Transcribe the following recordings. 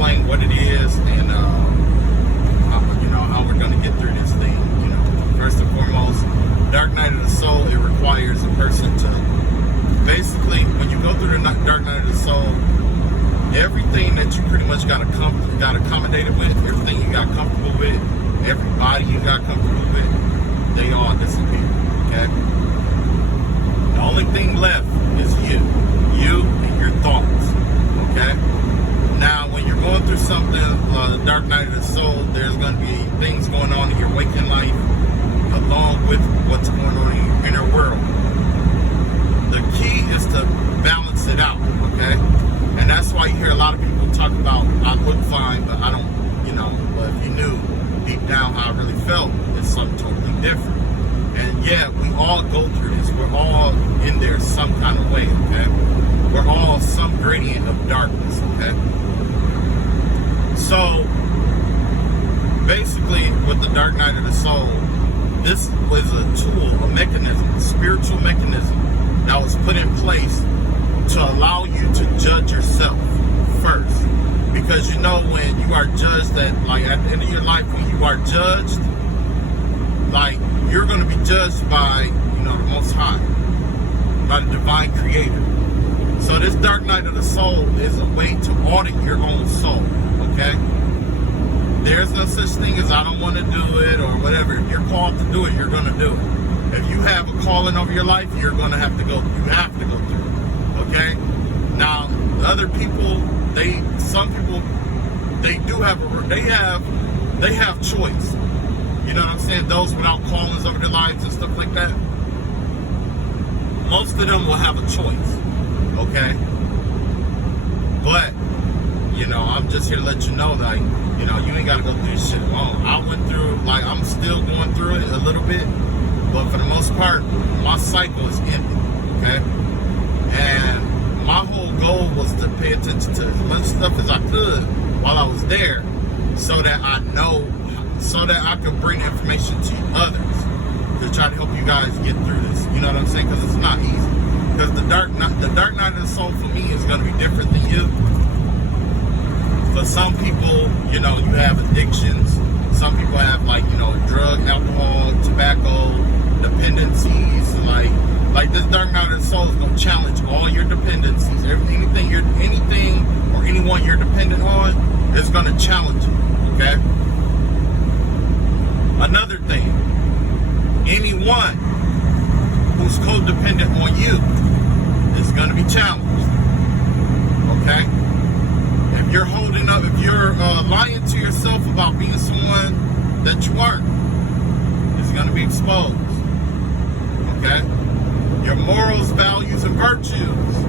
explain what it is and how we're going to get through this thing. First and foremost, dark night of the soul, it requires a person to basically, when you go through the dark night of the soul, everything that you pretty much got accommodated with, everything you got comfortable with, everybody you got comfortable with, they all disappear. Okay. The only thing left is you and your thoughts. Okay. Now, when you're going through something, the dark night of the soul, there's going to be things going on in your waking life, along with what's going on in your inner world. The key is to balance it out. Okay. And that's why you hear a lot of people talk about, I look fine, but I don't, but if you knew deep down how I really felt, it's something totally different. And yeah, we all go through this. We're all in there some kind of way, okay? We're all some gradient of darkness, okay? So, basically, with the dark night of the soul, this was a tool, a mechanism, a spiritual mechanism that was put in place to allow you to judge yourself first. Because when you are judged, at the end of your life, when you are judged, you're going to be judged by, the Most High, by the Divine Creator. So this dark night of the soul is a way to audit your own soul, okay? There's no such thing as I don't want to do it or whatever. If you're called to do it, you're going to do it. If you have a calling over your life, you're going to have to go through it, okay? Now, other people, some people have choice. You know what I'm saying? Those without callings over their lives and stuff like that. Most of them will have a choice. Okay? But, I'm just here to let you know that, you ain't got to go through this shit alone. I went through, I'm still going through it a little bit. But for the most part, my cycle is ended. Okay? And my whole goal was to pay attention to as much stuff as I could while I was there, so that I could bring information to others to try to help you guys get through this. You know what I'm saying? Because it's not easy. Because the dark night of the soul for me is going to be different than you. For some people, you have addictions. Some people have drug, alcohol, tobacco, dependencies. Like this dark night of the soul is going to challenge all your dependencies. Anything or anyone you're dependent on is going to challenge you. Okay. Another thing, anyone who's codependent on you is going to be challenged. Okay? If you're lying to yourself about being someone that you aren't, it's going to be exposed. Okay? Your morals, values, and virtues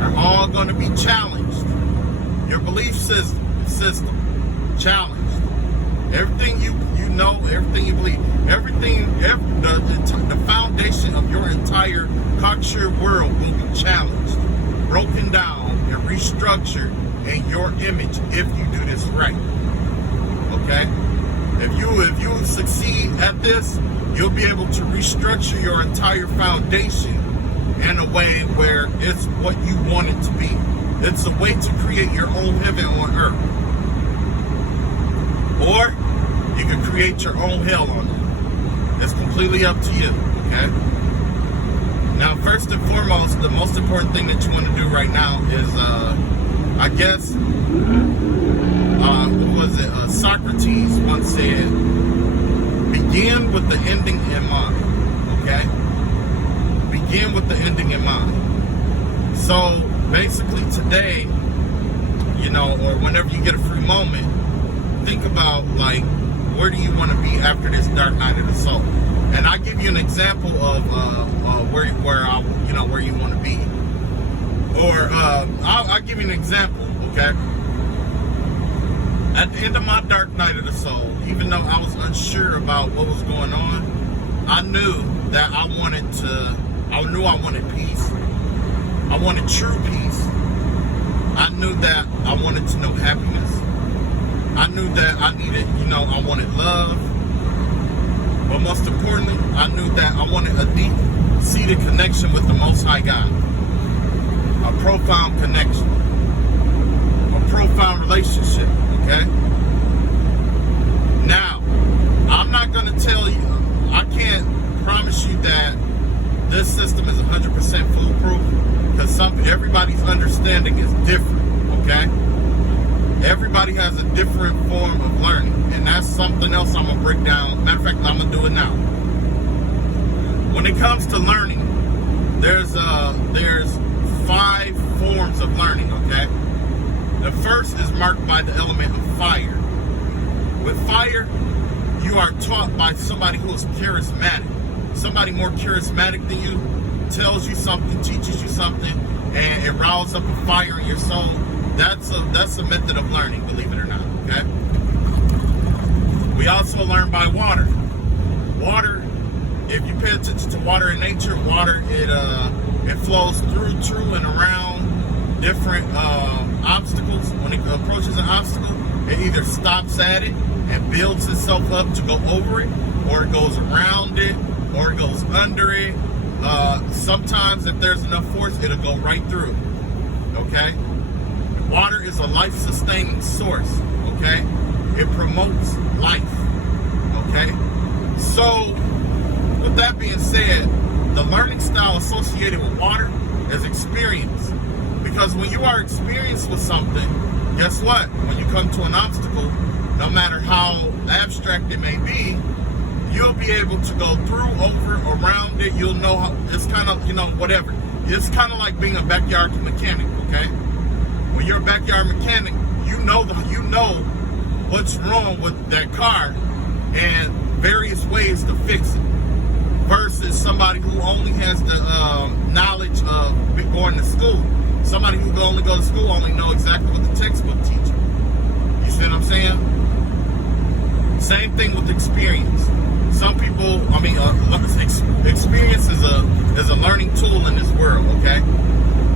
are all going to be challenged. Your belief system challenged. Everything you know, everything you believe, the foundation of your entire culture world will be challenged, broken down, and restructured in your image if you do this right. Okay? If you succeed at this, you'll be able to restructure your entire foundation in a way where it's what you want it to be. It's a way to create your own heaven on earth. Or you can create your own hell on it. It's completely up to you, okay? Now, first and foremost, the most important thing that you want to do right now is, Socrates once said, begin with the ending in mind, okay? Begin with the ending in mind. So, basically today, or whenever you get a free moment, think about, where do you want to be after this dark night of the soul? And I give you an example of where you want to be. Or I'll give you an example, okay? At the end of my dark night of the soul, even though I was unsure about what was going on, I knew that I wanted peace. I wanted true peace. I knew that I wanted to know happiness. I knew that I needed, I wanted love. But most importantly, I knew that I wanted a deep-seated connection with the Most High God. A profound connection. A profound relationship, okay? Now, I'm not going to tell you, I can't promise you that this system is 100% foolproof, because everybody's understanding is different, okay? Everybody has a different form of learning, and that's something else I'm going to break down. Matter of fact, I'm going to do it now. When it comes to learning, there's 5 forms of learning, okay? The first is marked by the element of fire. With fire, you are taught by somebody who is charismatic. Somebody more charismatic than you tells you something, teaches you something, and it rouses up a fire in your soul. That's a method of learning, believe it or not, okay? We also learn by water. Water, if you pay attention to water in nature, water, it flows through and around different obstacles. When it approaches an obstacle, it either stops at it and builds itself up to go over it, or it goes around it, or it goes under it. Sometimes if there's enough force, it'll go right through, okay? Water is a life-sustaining source, okay? It promotes life, okay? So, with that being said, the learning style associated with water is experience. Because when you are experienced with something, guess what? When you come to an obstacle, no matter how abstract it may be, you'll be able to go through, over, around it. You'll know how, it's kind of, whatever. It's kind of like being a backyard mechanic, okay? When you're a backyard mechanic, you know what's wrong with that car and various ways to fix it. Versus somebody who only has the knowledge of going to school. Somebody who only go to school only know exactly what the textbook teaches. You see what I'm saying? Same thing with experience. Some people, experience is a learning tool in this world, okay?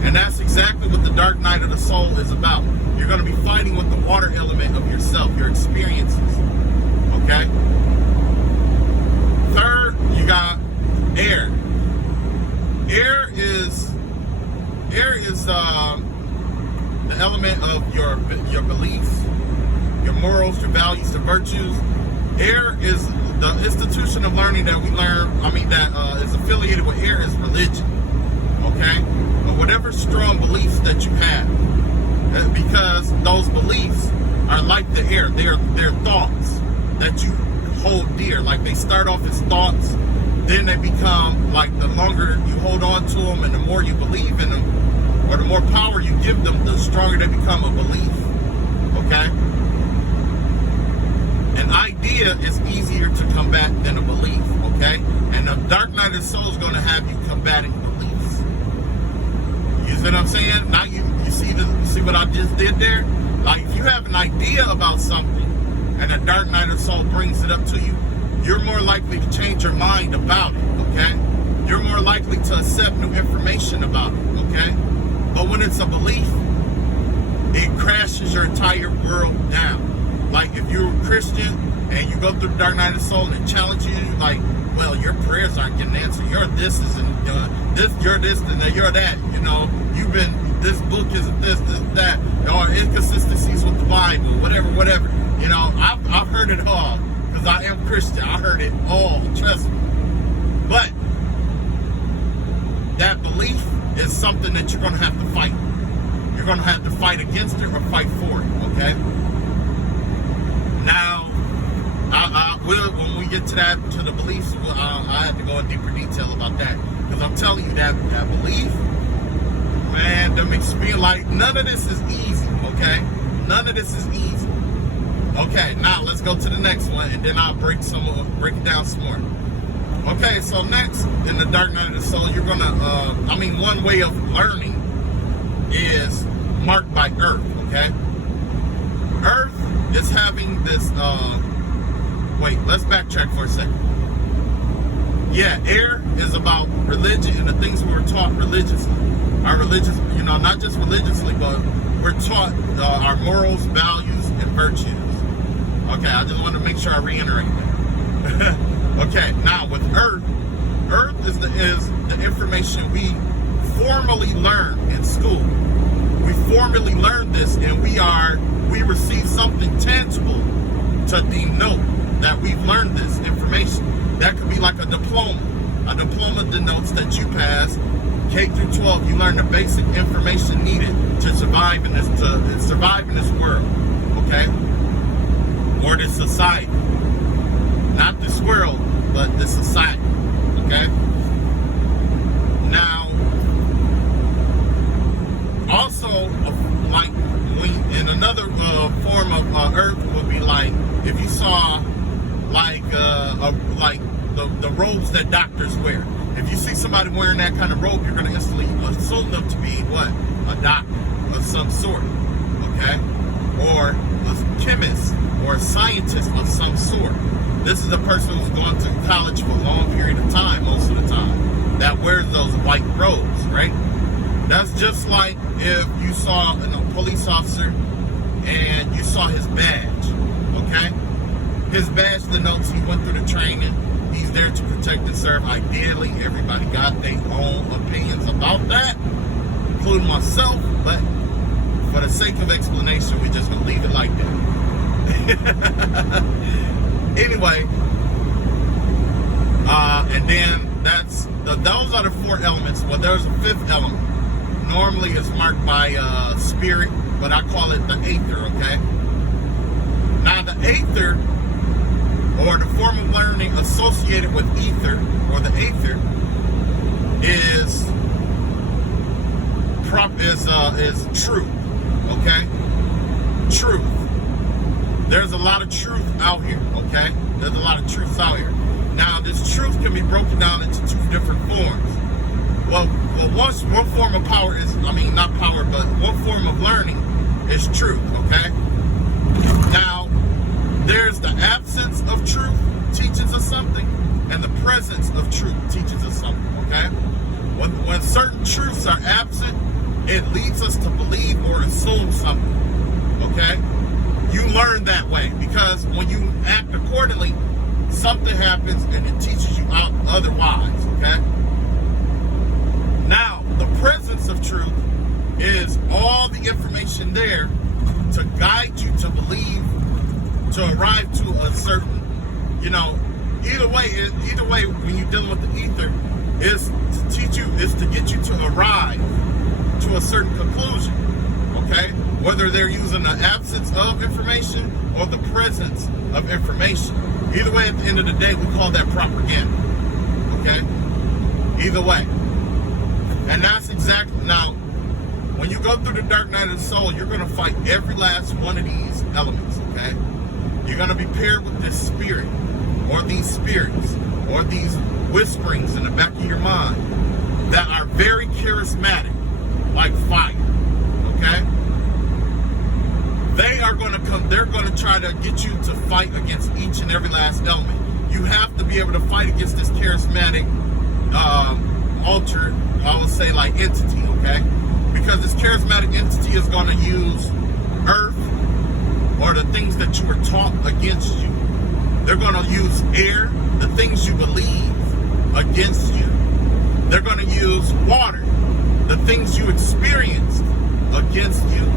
And that's exactly what the dark night of the soul is about. You're going to be fighting with the water element of yourself, your experiences, okay? Third, you got air. Air is the element of your beliefs, your morals, your values, your virtues. Air is the institution of learning that we learn. That is affiliated with air is religion. Okay, or whatever strong beliefs that you have, because those beliefs are like the air. They're thoughts that you hold dear. Like they start off as thoughts, then they become, like, the longer you hold on to them and the more you believe in them, or the more power you give them, the stronger they become a belief. Okay? An idea is easier to combat than a belief. Okay? And the dark night of the soul is going to have you combating beliefs. You see what I'm saying? Now you see what I just did there? Like, if you have an idea about something and the dark night of the soul brings it up to you, you're more likely to change your mind about it, okay? You're more likely to accept new information about it, okay? But when it's a belief, it crashes your entire world down. Like, if you're a Christian and you go through the dark night of the soul and it challenges you, like, well, your prayers aren't getting answered. You're this, you're this, and you're that. You've been, this book isn't this, that, or inconsistencies with the Bible, whatever. I've heard it all. Because I am Christian. I heard it all, trust me. But that belief is something that you're going to have to fight. You're going to have to fight against it or fight for it, okay? Now, I will, when we get to the beliefs, I have to go in deeper detail about that. Because I'm telling you that belief, man, them experience, like, none of this is easy, okay? None of this is easy. Okay, now let's go to the next one, and then I'll break it down some more. Okay, so next, in the dark night of the soul, you're gonna, one way of learning is marked by earth, okay? Earth is having this, wait, let's backtrack for a second. Yeah, air is about religion and the things we were taught religiously. Our religious, not just religiously, but we're taught our morals, values, and virtues. Okay, I just want to make sure I reiterate that. Okay, now with earth is the information we formally learn in school. We formally learned this, and we receive something tangible to denote that we've learned this information. That could be like a diploma. A diploma denotes that you passed K through 12. You learn the basic information needed to survive in this world, okay? Or this society. Not this world, but this society, okay? Now, also, like, in another form of earth would be like, if you saw, like the robes that doctors wear. If you see somebody wearing that kind of robe, you're going to instantly assume them to be what? A doctor of some sort, okay? Or a chemist or a scientist of some sort. This is a person who's gone to college for a long period of time, most of the time, that wears those white robes, right? That's just like if you saw a police officer and you saw his badge, okay? His badge denotes he went through the training. He's there to protect and serve. Ideally, everybody got their own opinions about that, including myself, but for the sake of explanation, we're just going to leave it like that. Anyway, and then those are the four elements. Well, there's a fifth element. Normally it's marked by spirit, but I call it the aether, okay? Now the aether, or the form of learning associated with ether, or the aether, is truth, okay? Truth. There's a lot of truth out here, okay? There's a lot of truth out here. Now, this truth can be broken down into two different forms. Well, one form of power is, not power, but one form of learning is truth, okay? Now, there's the absence of truth teaches us something, and the presence of truth teaches us something, okay? When certain truths are absent, it leads us to believe or assume something, okay? You learn that way, because when you act accordingly, something happens and it teaches you out otherwise, okay? Now, the presence of truth is all the information there to guide you to believe, to arrive to a certain, either way, when you're dealing with the ether, is to teach you, is to get you to arrive to a certain conclusion, okay? Whether they're using the absence of information or the presence of information. Either way, at the end of the day, we call that propaganda, okay? Either way. And that's exactly, now, when you go through the dark night of the soul, you're going to fight every last one of these elements, okay? You're going to be paired with this spirit, or these spirits, or these whisperings in the back of your mind that are very charismatic, like fire, okay? They are going to come, they're going to try to get you to fight against each and every last element. You have to be able to fight against this charismatic, altered, I would say, like, entity, okay? Because this charismatic entity is going to use earth or the things that you were taught against you. They're going to use air, the things you believe, against you. They're going to use water, the things you experienced, against you.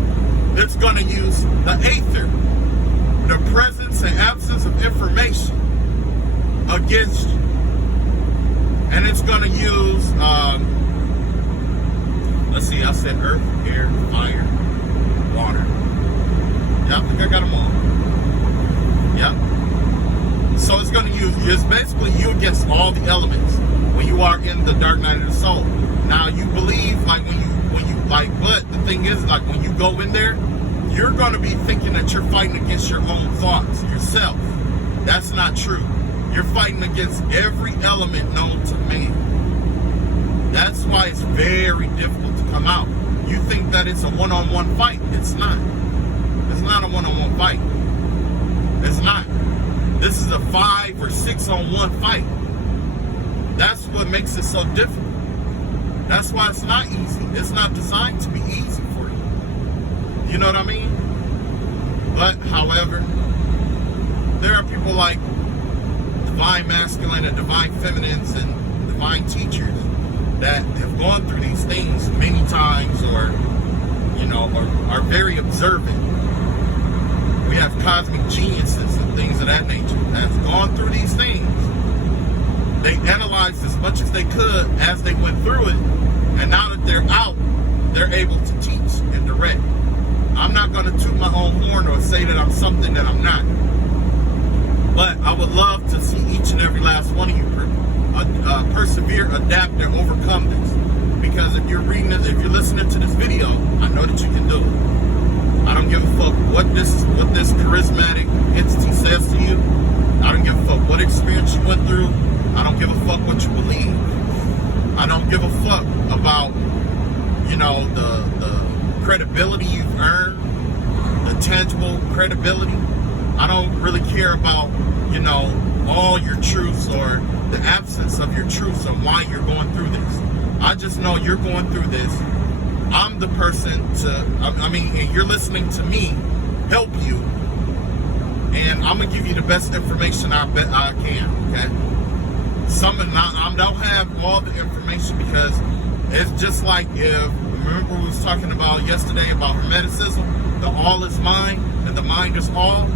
It's going to use the aether, the presence and absence of information, against you. And it's going to use, let's see, I said earth, air, fire, water. Yeah, I think I got them all. Yeah. So it's going to use, it's basically you against all the elements when you are in the dark night of the soul. Now, you believe, like, but the thing is, like, when you go in there, you're going to be thinking that you're fighting against your own thoughts, yourself. That's not true. You're fighting against every element known to man. That's why it's very difficult to come out. You think that it's a one-on-one fight. It's not. It's not a one-on-one fight. It's not. This is a 5 or 6-on-1 fight. That's what makes it so difficult. That's why it's not easy. It's not designed to be easy for you. You know what I mean? But, however, there are people like divine masculine and divine feminines and divine teachers that have gone through these things many times, or, are very observant. We have cosmic geniuses and things of that nature that's gone through these things. They analyzed as much as they could as they went through it, and now that they're out, they're able to teach and direct. I'm not going to toot my own horn or say that I'm something that I'm not. But I would love to see each and every last one of you persevere, adapt, and overcome this. Because if you're reading this, if you're listening to this video, I know that you can do it. I don't give a fuck what this charismatic entity says to you. I don't give a fuck what experience you went through. I don't give a fuck what you believe. I don't give a fuck about, the credibility you've earned, the tangible credibility. I don't really care about, all your truths or the absence of your truths and why you're going through this. I just know you're going through this. I'm the person and you're listening to me help you. And I'm going to give you the best information I can, okay? I don't have all the information because it's just like remember we was talking about yesterday about Hermeticism, the all is mind and the mind is all.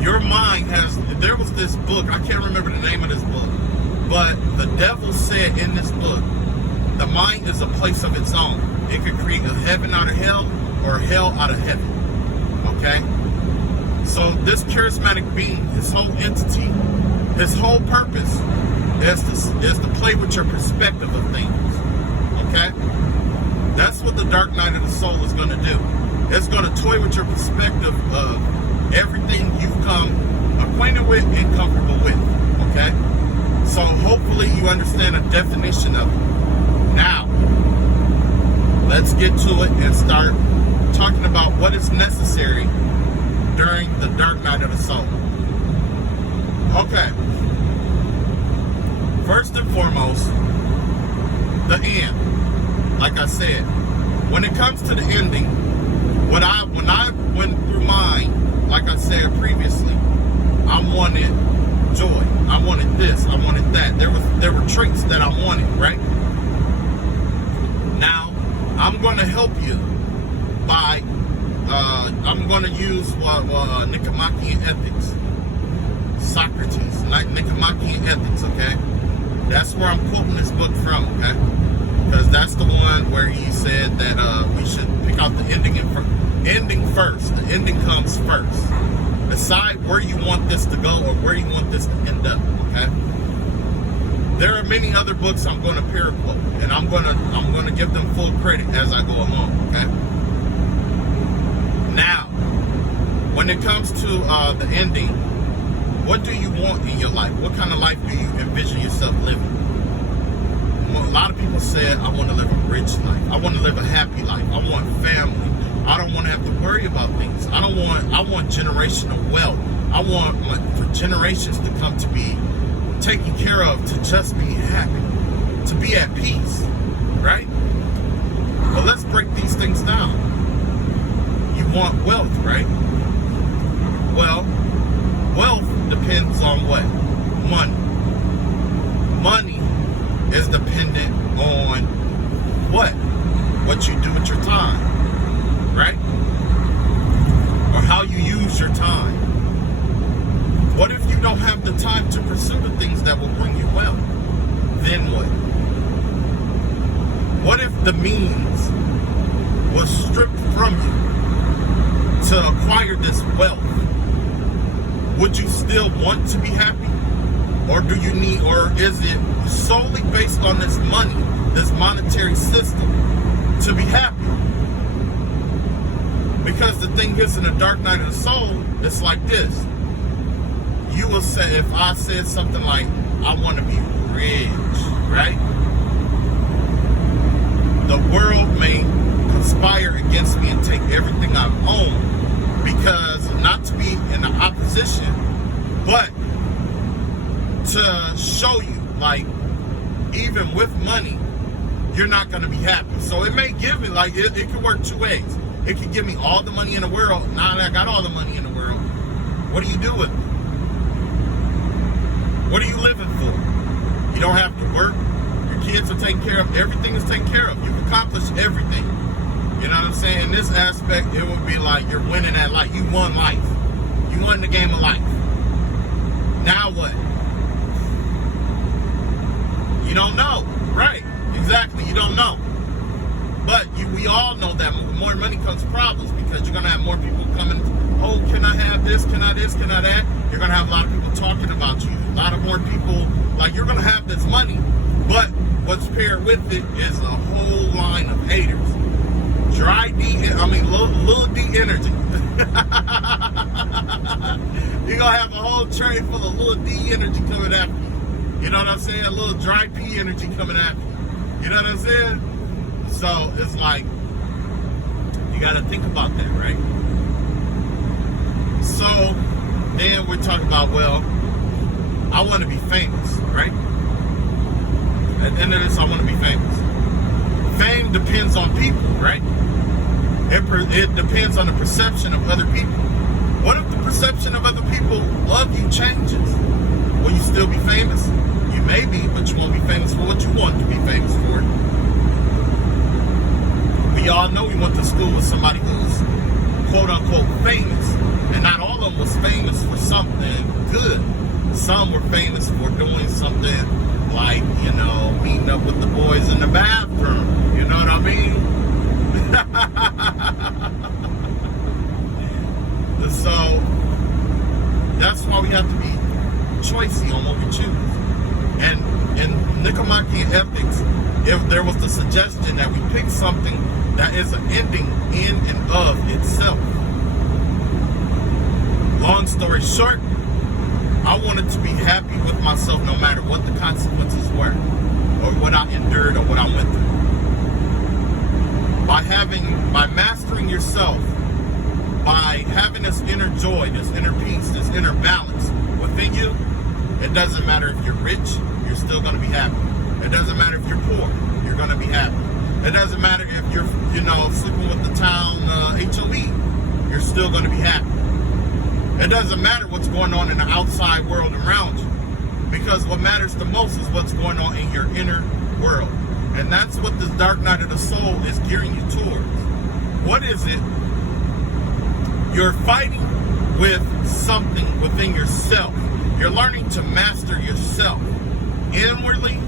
Your mind there was this book, I can't remember the name of this book, but the devil said in this book, the mind is a place of its own. It could create a heaven out of hell or a hell out of heaven, okay? So this charismatic being, his whole entity, his whole purpose is to play with your perspective of things, okay? That's what the dark night of the soul is going to do. It's going to toy with your perspective of everything you've come acquainted with and comfortable with, okay? So hopefully you understand the definition of it. Now, let's get to it and start talking about what is necessary during the dark night of the soul. Okay. First and foremost, the end. Like I said, when it comes to the ending, when I went through mine, like I said previously, I wanted joy. I wanted this. I wanted that. There were traits that I wanted, right? Now, I'm going to help you by I'm going to use Nicomachean ethics. Socrates, Nicomachean ethics, okay? That's where I'm quoting this book from, okay? Because that's the one where he said that we should pick out the ending first. The ending comes first. Decide where you want this to go or where you want this to end up, okay? There are many other books I'm going to paraphrase, and I'm going to give them full credit as I go along, okay? Now, when it comes to the ending, what do you want in your life? What kind of life do you envision yourself living? A lot of people said, I want to live a rich life. I want to live a happy life. I want family. I don't want to have to worry about things. I want generational wealth. I want for generations to come to be taken care of, to just be happy, to be at peace, right? Well, let's break these things down. You want wealth, right? Well, wealth depends on what? Money. Money is dependent on what? What you do with your time, right? Or how you use your time. What if you don't have the time to pursue the things that will bring you wealth? Then what? What if the means was stripped from you to acquire this wealth? Would you still want to be happy? Or is it solely based on this money, this monetary system, to be happy? Because the thing is, in the dark night of the soul, it's like this. You will say, if I said something like, I want to be rich, right? The world may conspire against me and take everything I own, because not to be in the opposition, but to show you, like, even with money, you're not going to be happy. So it may give me, like, it could work two ways. It could give me all the money in the world. Now that I got all the money in the world, what do you do with it? What are you living for? You don't have to work. Your kids are taken care of. Everything is taken care of. You've accomplished everything. You know what I'm saying? In this aspect, it would be like you're winning at life. You won life. You won the game of life. Now what? You don't know. Right. Exactly. You don't know. But we all know that more money comes problems, because you're going to have more people coming. Oh, can I have this? Can I this? Can I that? You're going to have a lot of people talking about you. A lot of more people. Like, you're going to have this money. But what's paired with it is a whole line of haters. Little D energy. You're going to have a whole train full of little D energy coming after you. You know what I'm saying? A little dry P energy coming after you. You know what I'm saying? So it's like, you got to think about that, right? So then we're talking about, well, I want to be famous, right? At the end of this, I want to be famous. Fame depends on people, right? It depends on the perception of other people. What if the perception of other people of you changes? Will you still be famous? You may be, but you won't be famous for what you want to be famous for. We all know we went to school with somebody who's quote-unquote famous. And not all of them was famous for something good. Some were famous for doing something like, meeting up with the boys in the bathroom. You know what I mean? So, that's why we have to be choicey on what we choose. And in Nicomachean Ethics, if there was the suggestion that we pick something that is an ending in and of itself. Long story short, I wanted to be happy with myself no matter what the consequences were, or what I endured, or what I went through. By mastering yourself, by having this inner joy, this inner peace, this inner balance within you, it doesn't matter if you're rich, you're still going to be happy. It doesn't matter if you're poor, you're going to be happy. It doesn't matter if you're, sleeping with the town HOE, you're still going to be happy. It doesn't matter what's going on in the outside world around you, because what matters the most is what's going on in your inner world. And that's what this dark night of the soul is gearing you towards. What is it? You're fighting with something within yourself. You're learning to master yourself inwardly,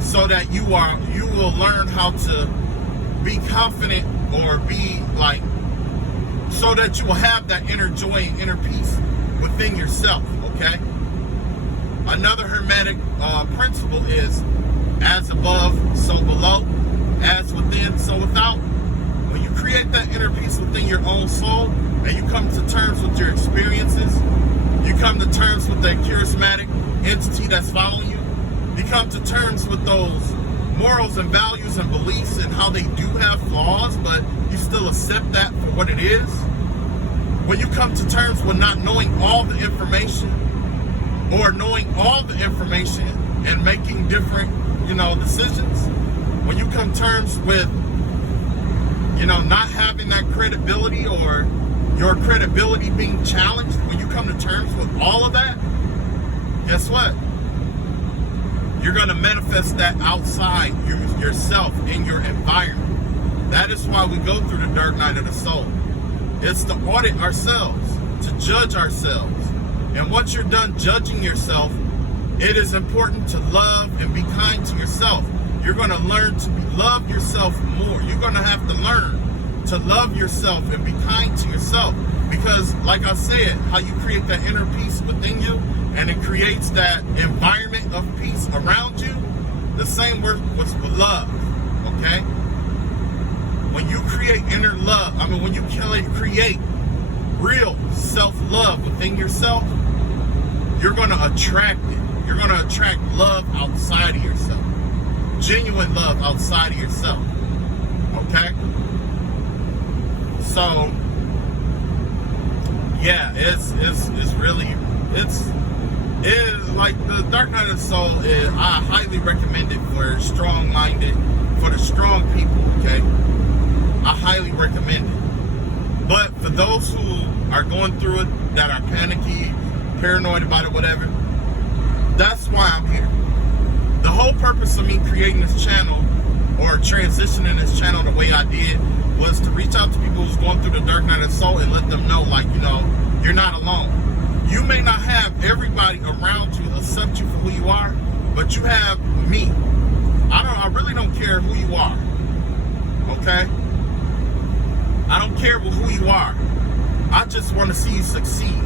so that you will learn how to be confident, or be like, so that you will have that inner joy and inner peace within yourself, okay? Another Hermetic principle is, as above, so below, as within, so without. When you create that inner peace within your own soul, and you come to terms with your experiences, you come to terms with that charismatic entity that's following you, you come to terms with those morals and values and beliefs and how they do have flaws, but you still accept that for what it is. When you come to terms with not knowing all the information, or knowing all the information and making different, decisions, when you come to terms with, not having that credibility, or your credibility being challenged, when you come to terms with all of that, guess what? You're going to manifest that outside yourself, in your environment. That is why we go through the dark night of the soul. It's to audit ourselves, to judge ourselves. And once you're done judging yourself, it is important to love and be kind to yourself. You're going to learn to love yourself more. You're going to have to learn to love yourself and be kind to yourself. Because, like I said, how you create that inner peace within you, and it creates that environment of peace around you, the same work was with love, okay? When you create inner love, when you create real self-love within yourself, you're going to attract it. You're going to attract love outside of yourself. Genuine love outside of yourself. Okay? So, yeah, it's really, it's like the Dark Night of the Soul I highly recommend it for strong-minded, for the strong people, okay? I highly recommend it. But for those who are going through it, that are panicky, paranoid about it, whatever, that's why I'm here. The whole purpose of me creating this channel or transitioning this channel the way I did was to reach out to people who's going through the dark night of the soul and let them know, like, you know, you're not alone. You may not have everybody around you accept you for who you are, but you have me. I really don't care who you are. Okay? I don't care who you are. I just want to see you succeed.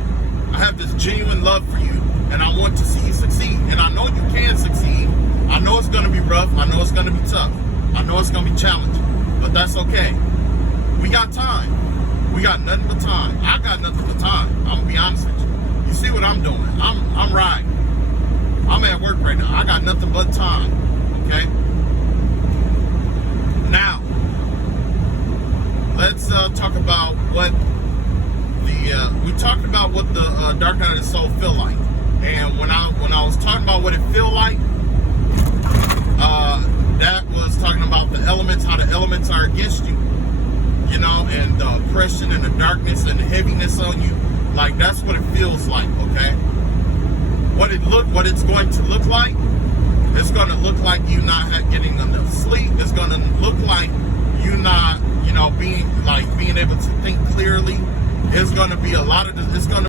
I have this genuine love for you, and I want to see you succeed. And I know you can succeed. I know it's going to be rough. I know it's going to be tough. I know it's going to be challenging. But that's okay. We got time. We got nothing but time. I got nothing but time. I'm going to be honest with you. You see what I'm doing? I'm riding. I'm at work right now. I got nothing but time. Okay? Now, let's talk about what we talked about what the dark night of the soul feel like. And when I was talking about what it feel like, that was talking about the elements, how the elements are against you, you know, and the oppression and the darkness and the heaviness on you. Like, that's what it feels like, okay? What it's going to look like, it's going to look like you not getting enough sleep. It's going to look like you not, you know, being able to think clearly. It's going to be a lot of this. It's going to